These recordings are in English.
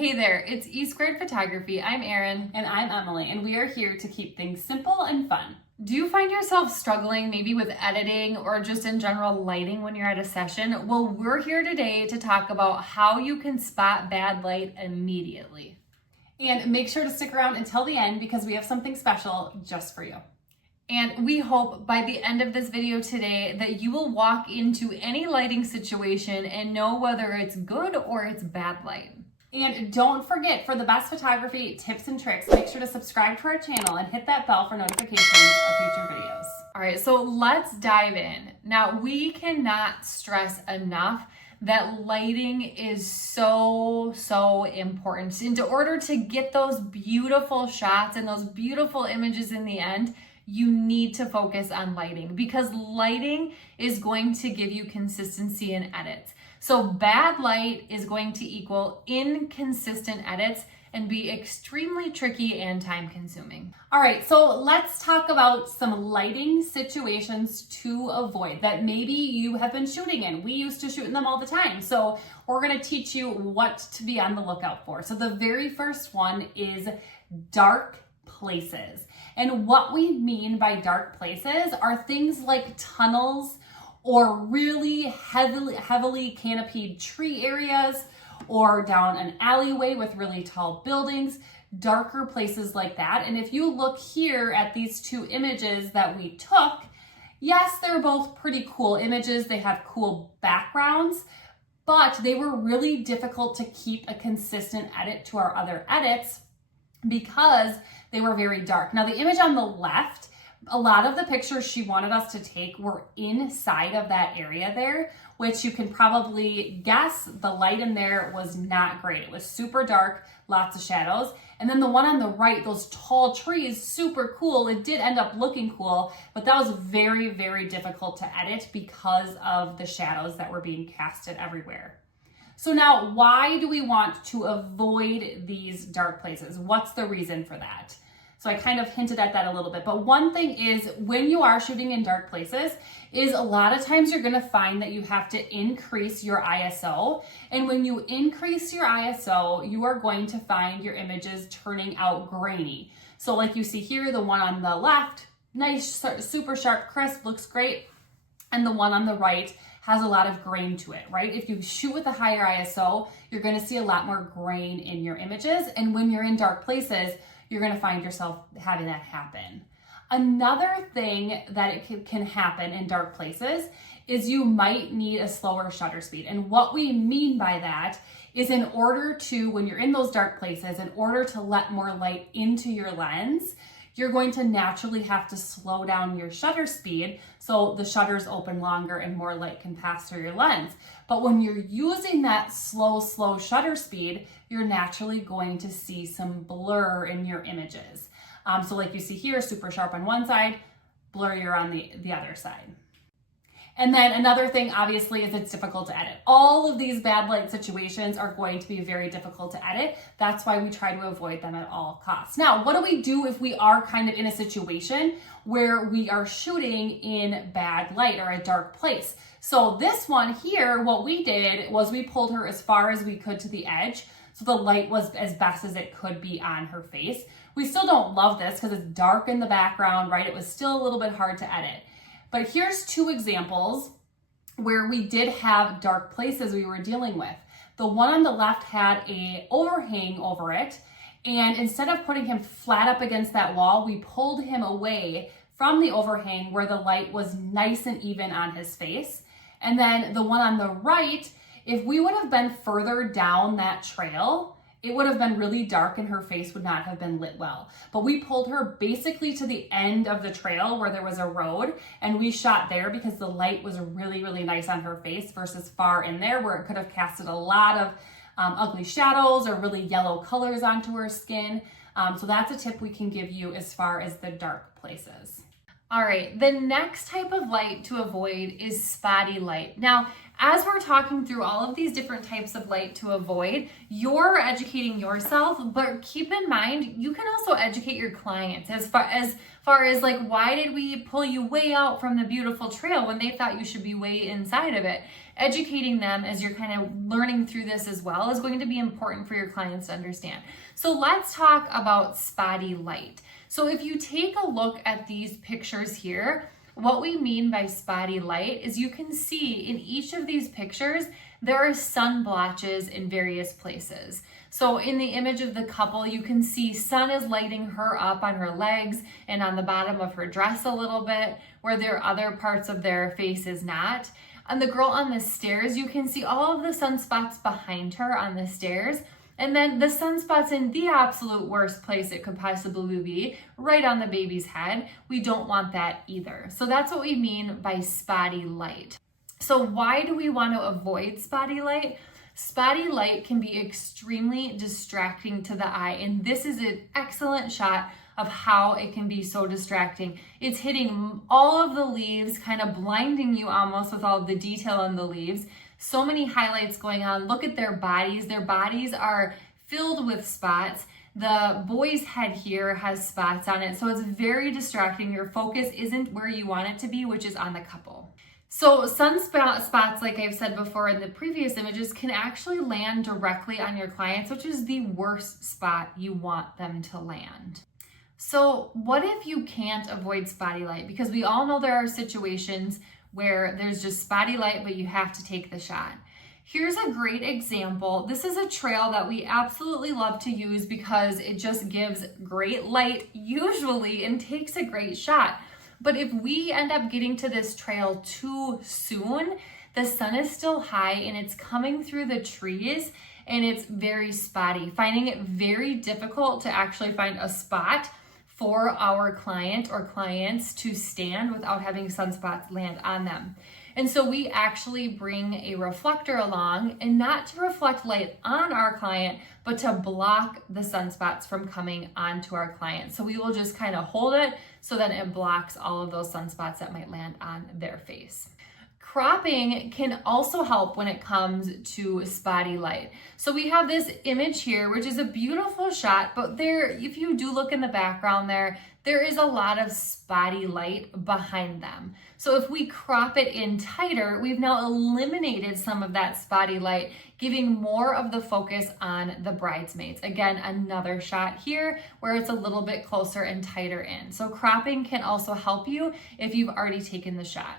Hey there, it's E Squared Photography. I'm Erin. And I'm Emily, and we are here to keep things simple and fun. Do you find yourself struggling maybe with editing or just in general lighting when you're at a session? Well, we're here today to talk about how you can spot bad light immediately. And make sure to stick around until the end because we have something special just for you. And we hope by the end of this video today that you will walk into any lighting situation and know whether it's good or it's bad light. And don't forget, for the best photography tips and tricks, make sure to subscribe to our channel and hit that bell for notifications of future videos. All right, so let's dive in. Now, we cannot stress enough that lighting is so important. In order to get those beautiful shots and those beautiful images in the end, you need to focus on lighting because lighting is going to give you consistency in edits. So bad light is going to equal inconsistent edits and be extremely tricky and time consuming. All right, so let's talk about some lighting situations to avoid that maybe you have been shooting in. We used to shoot in them all the time. So we're gonna teach you what to be on the lookout for. So the very first one is dark places. And what we mean by dark places are things like tunnels or really heavily canopied tree areas or down an alleyway with really tall buildings, darker places like that. And if you look here at these two images that we took, yes, they're both pretty cool images. They have cool backgrounds, but they were really difficult to keep a consistent edit to our other edits because they were very dark. Now the image on the left, a lot of the pictures she wanted us to take were inside of that area there, which you can probably guess the light in there was not great. It was super dark, lots of shadows. And then the one on the right, those tall trees, super cool. It did end up looking cool, but that was very difficult to edit because of the shadows that were being casted everywhere. So now, why do we want to avoid these dark places? What's the reason for that? So I kind of hinted at that a little bit, but one thing is when you are shooting in dark places is a lot of times you're gonna find that you have to increase your ISO. And when you increase your ISO, you are going to find your images turning out grainy. So like you see here, the one on the left, nice, super sharp, crisp, looks great. And the one on the right has a lot of grain to it, right? If you shoot with a higher ISO, you're gonna see a lot more grain in your images. And when you're in dark places, you're gonna find yourself having that happen. Another thing that it can happen in dark places is you might need a slower shutter speed. And what we mean by that is in order to, when you're in those dark places, in order to let more light into your lens, you're going to naturally have to slow down your shutter speed so the shutters open longer and more light can pass through your lens. But when you're using that slow shutter speed, you're naturally going to see some blur in your images. So like you see here, super sharp on one side, blurrier on the other side. And then another thing, obviously, is it's difficult to edit. All of these bad light situations are going to be very difficult to edit. That's why we try to avoid them at all costs. Now, what do we do if we are kind of in a situation where we are shooting in bad light or a dark place? So this one here, what we did was we pulled her as far as we could to the edge. So the light was as best as it could be on her face. We still don't love this because it's dark in the background, right? It was still a little bit hard to edit. But here's two examples where we did have dark places we were dealing with. The one on the left had a overhang over it, and instead of putting him flat up against that wall, we pulled him away from the overhang where the light was nice and even on his face. And then the one on the right, if we would have been further down that trail, it would have been really dark and her face would not have been lit well. But we pulled her basically to the end of the trail where there was a road, and we shot there because the light was really nice on her face versus far in there where it could have casted a lot of ugly shadows or really yellow colors onto her skin. So that's a tip we can give you as far as the dark places. All right, the next type of light to avoid is spotty light. Now, as we're talking through all of these different types of light to avoid, you're educating yourself, but keep in mind, you can also educate your clients as far as like, why did we pull you way out from the beautiful trail when they thought you should be way inside of it? Educating them as you're kind of learning through this as well is going to be important for your clients to understand. So let's talk about spotty light. So if you take a look at these pictures here, what we mean by spotty light is you can see in each of these pictures, there are sun blotches in various places. So in the image of the couple, you can see sun is lighting her up on her legs and on the bottom of her dress a little bit, where there are other parts of their face is not. On the girl on the stairs, you can see all of the sunspots behind her on the stairs. And then the sunspots in the absolute worst place it could possibly be, right on the baby's head. We don't want that either. So that's what we mean by spotty light. So why do we want to avoid spotty light? Spotty light can be extremely distracting to the eye, and this is an excellent shot of how it can be so distracting. It's hitting all of the leaves, kind of blinding you almost with all of the detail in the leaves. So many highlights going on. Look at their bodies. Their bodies are filled with spots. The boy's head here has spots on it, so it's very distracting. Your focus isn't where you want it to be, which is on the couple. So sunspots, like I've said before in the previous images, can actually land directly on your clients, which is the worst spot you want them to land. So what if you can't avoid spotty light? Because we all know there are situations where there's just spotty light, but you have to take the shot. Here's a great example. This is a trail that we absolutely love to use because it just gives great light usually and takes a great shot. But if we end up getting to this trail too soon, the sun is still high and it's coming through the trees and it's very spotty, finding it very difficult to actually find a spot for our client or clients to stand without having sunspots land on them. And so we actually bring a reflector along, and not to reflect light on our client, but to block the sunspots from coming onto our client. So we will just kind of hold it so that it blocks all of those sunspots that might land on their face. Cropping can also help when it comes to spotty light. So we have this image here, which is a beautiful shot, but there, if you do look in the background there is a lot of spotty light behind them. So if we crop it in tighter, we've now eliminated some of that spotty light, giving more of the focus on the bridesmaids. Again, another shot here where it's a little bit closer and tighter in. So cropping can also help you if you've already taken the shot.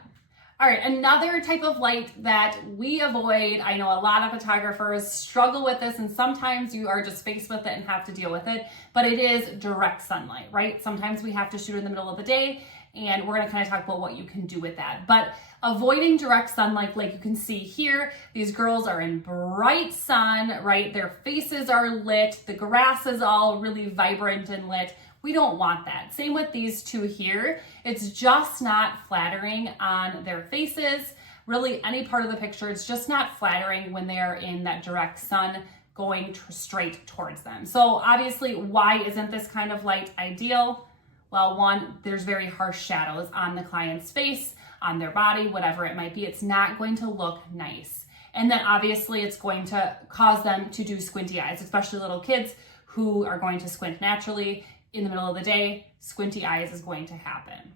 All right, another type of light that we avoid, I know a lot of photographers struggle with this, and sometimes you are just faced with it and have to deal with it, but it is direct sunlight, right? Sometimes we have to shoot in the middle of the day, and we're gonna kind of talk about what you can do with that. But avoiding direct sunlight, like you can see here, these girls are in bright sun, right? Their faces are lit, the grass is all really vibrant and lit. We don't want that. Same with these two here. It's just not flattering on their faces. Really, any part of the picture, it's just not flattering when they are in that direct sun going straight towards them. So obviously, why isn't this kind of light ideal? Well, one, there's very harsh shadows on the client's face, on their body, whatever it might be. It's not going to look nice. And then obviously it's going to cause them to do squinty eyes, especially little kids who are going to squint naturally. In the middle of the day, squinty eyes is going to happen.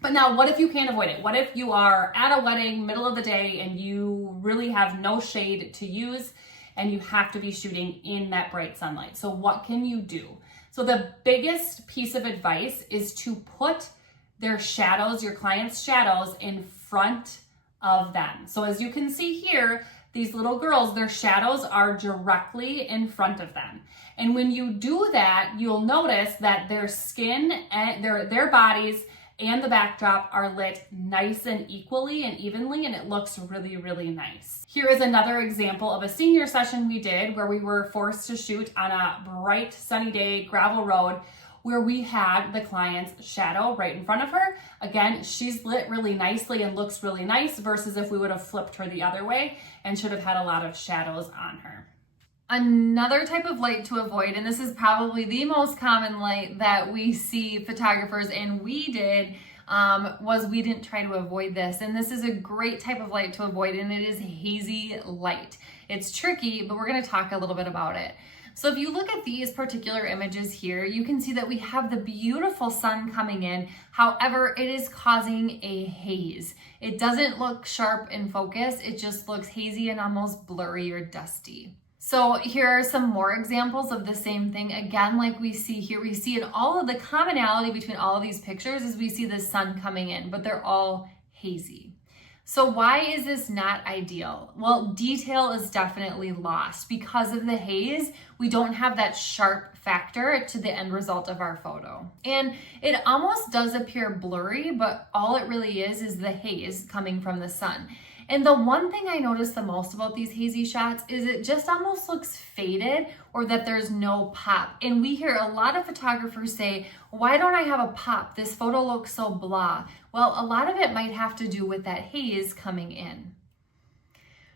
But now, what if you can't avoid it? What if you are at a wedding, middle of the day, and you really have no shade to use, and you have to be shooting in that bright sunlight? So what can you do? So the biggest piece of advice is to put their shadows, your client's shadows, in front of them. So as you can see here, these little girls, their shadows are directly in front of them. And when you do that, you'll notice that their skin and their bodies and the backdrop are lit nice and equally and evenly, and it looks really, really nice. Here is another example of a senior session we did where we were forced to shoot on a bright sunny day, gravel road, where we had the client's shadow right in front of her. Again, she's lit really nicely and looks really nice versus if we would have flipped her the other way and should have had a lot of shadows on her. Another type of light to avoid, and this is probably the most common light that we see photographers, and we did was we didn't try to avoid this. And this is a great type of light to avoid, and it is hazy light. It's tricky, but we're gonna talk a little bit about it. So if you look at these particular images here, you can see that we have the beautiful sun coming in. However, it is causing a haze. It doesn't look sharp in focus. It just looks hazy and almost blurry or dusty. So here are some more examples of the same thing. Again, like we see here, we see in all of the commonality between all of these pictures is we see the sun coming in, but they're all hazy. So why is this not ideal? Well, detail is definitely lost. Because of the haze, we don't have that sharp factor to the end result of our photo. And it almost does appear blurry, but all it really is the haze coming from the sun. And the one thing I notice the most about these hazy shots is it just almost looks faded, or that there's no pop. And we hear a lot of photographers say, why don't I have a pop? This photo looks so blah. Well, a lot of it might have to do with that haze coming in.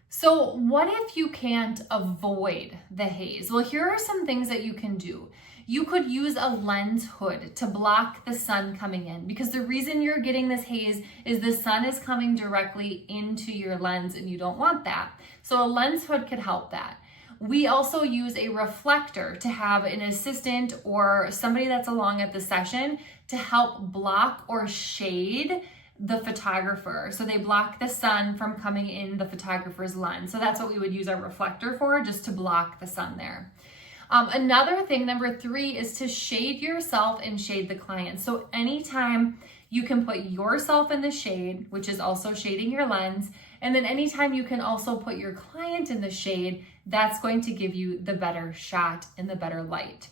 So what if you can't avoid the haze? Well, here are some things that you can do. You could use a lens hood to block the sun coming in, because the reason you're getting this haze is the sun is coming directly into your lens and you don't want that. So a lens hood could help that. We also use a reflector to have an assistant or somebody that's along at the session to help block or shade the photographer. So they block the sun from coming in the photographer's lens. So that's what we would use our reflector for, just to block the sun there. Another thing, number 3, is to shade yourself and shade the client. So anytime you can put yourself in the shade, which is also shading your lens, and then anytime you can also put your client in the shade, that's going to give you the better shot and the better light.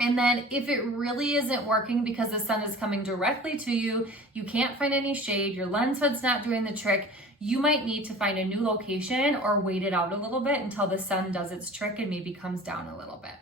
And then if it really isn't working because the sun is coming directly to you, you can't find any shade, your lens hood's not doing the trick, you might need to find a new location or wait it out a little bit until the sun does its trick and maybe comes down a little bit.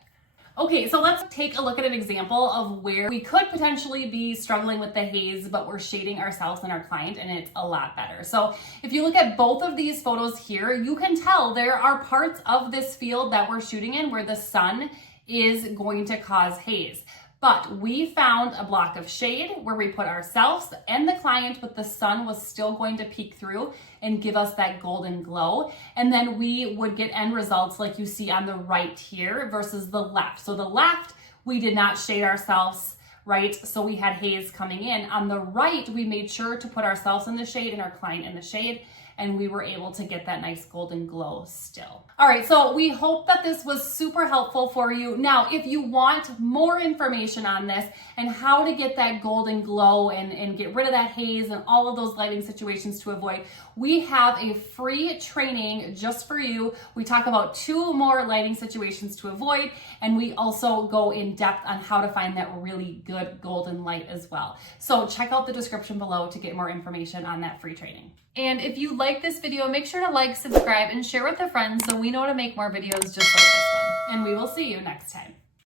Okay, so let's take a look at an example of where we could potentially be struggling with the haze, but we're shading ourselves and our client, and it's a lot better. So if you look at both of these photos here, you can tell there are parts of this field that we're shooting in where the sun is going to cause haze. But we found a block of shade where we put ourselves and the client, but the sun was still going to peek through and give us that golden glow. And then we would get end results like you see on the right here versus the left. So the left, we did not shade ourselves, right? So we had haze coming in. On the right, we made sure to put ourselves in the shade and our client in the shade, and we were able to get that nice golden glow still. All right, so we hope that this was super helpful for you. Now, if you want more information on this and how to get that golden glow and get rid of that haze and all of those lighting situations to avoid, we have a free training just for you. We talk about 2 more lighting situations to avoid, and we also go in depth on how to find that really good golden light as well. So check out the description below to get more information on that free training. And if you like this video, make sure to like, subscribe, and share with a friend so we know to make more videos just like this one. And we will see you next time.